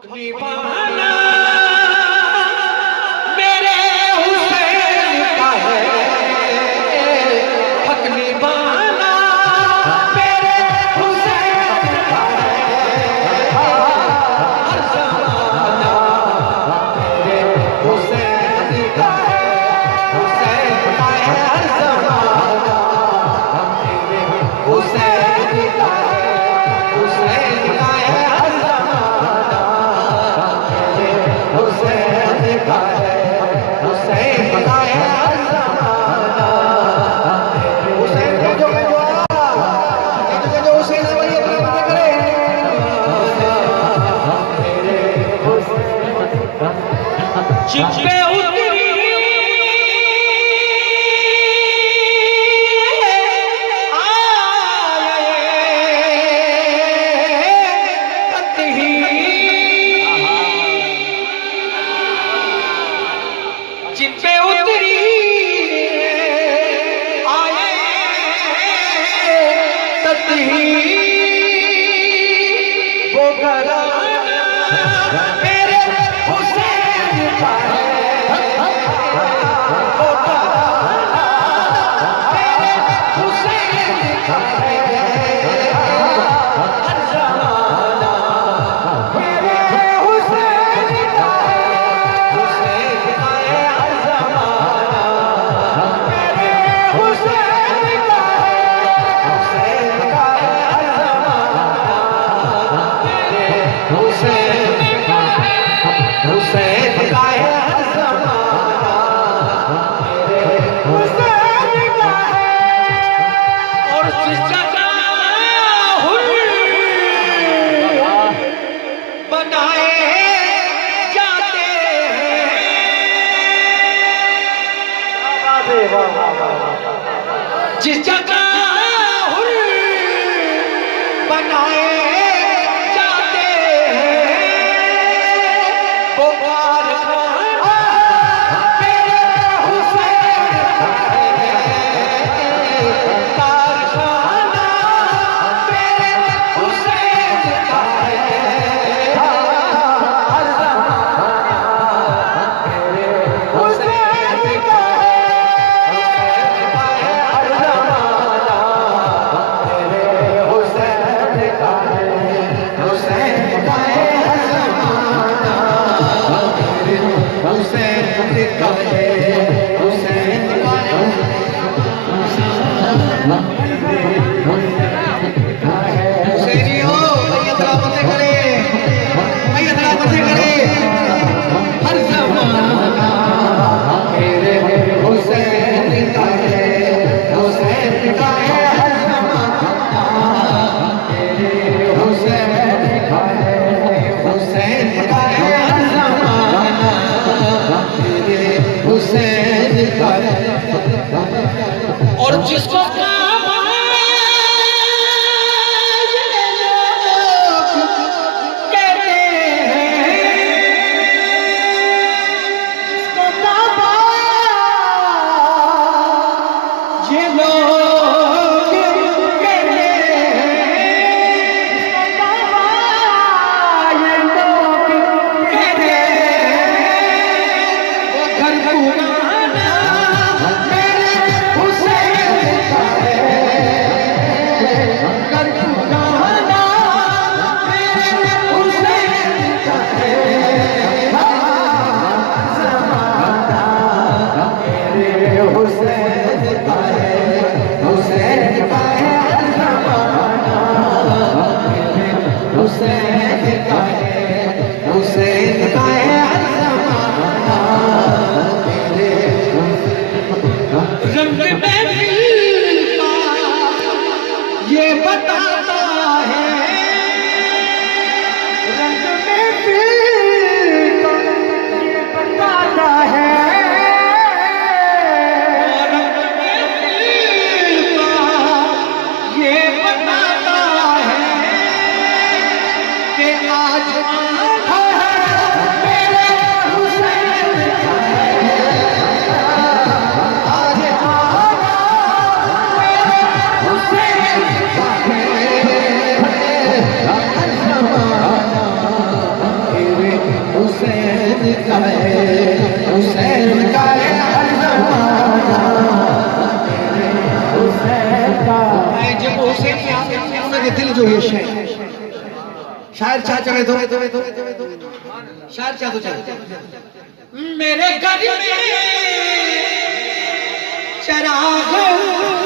फकनी बहाना मेरे हुसैन का है, फकनी बहाना मेरे हुसैन का है, हर ज़माना मेरे हुसैन का है, हुसैन का है हर ज़माना मेरे हुसैन का है, हुसैन का है हर ज़माना मेरे हुसैन का है, हुसैन का है हर ज़माना मेरे हुसैन को जो हुसैन से वही अपना बंदा करे मेरे हुसैन पे उतरी जिन पे उतरी आए ततही वो घराना मेरे हुसैन का है, वो घराना मेरे हुसैन का है, हर ज़माना मेरे हुसैन का है, हुसैन का है हर ज़माना मेरे हुसैन का है, हुसैन का है हर ज़माना मेरे हुसैन का है, हुसैन का है हर ज़माना मेरे हुसैन का है। और जिस जगह बनाए जाते हैं, जिस जगह बनाए जाते हैं वो कारखाना मेरे हुसैन का है, कारखाना मेरे हुसैन का है, हर ज़माना मेरे हुसैन का है, हर ज़माना मेरे हुसैन का है। का है, हुसैन का है हर ज़माना, हुसैन का। मैं जब हुसैन की आंखें उनके दिल जो ये शायर चाह चले तो शायर चाह तो चले मेरे घर में चराग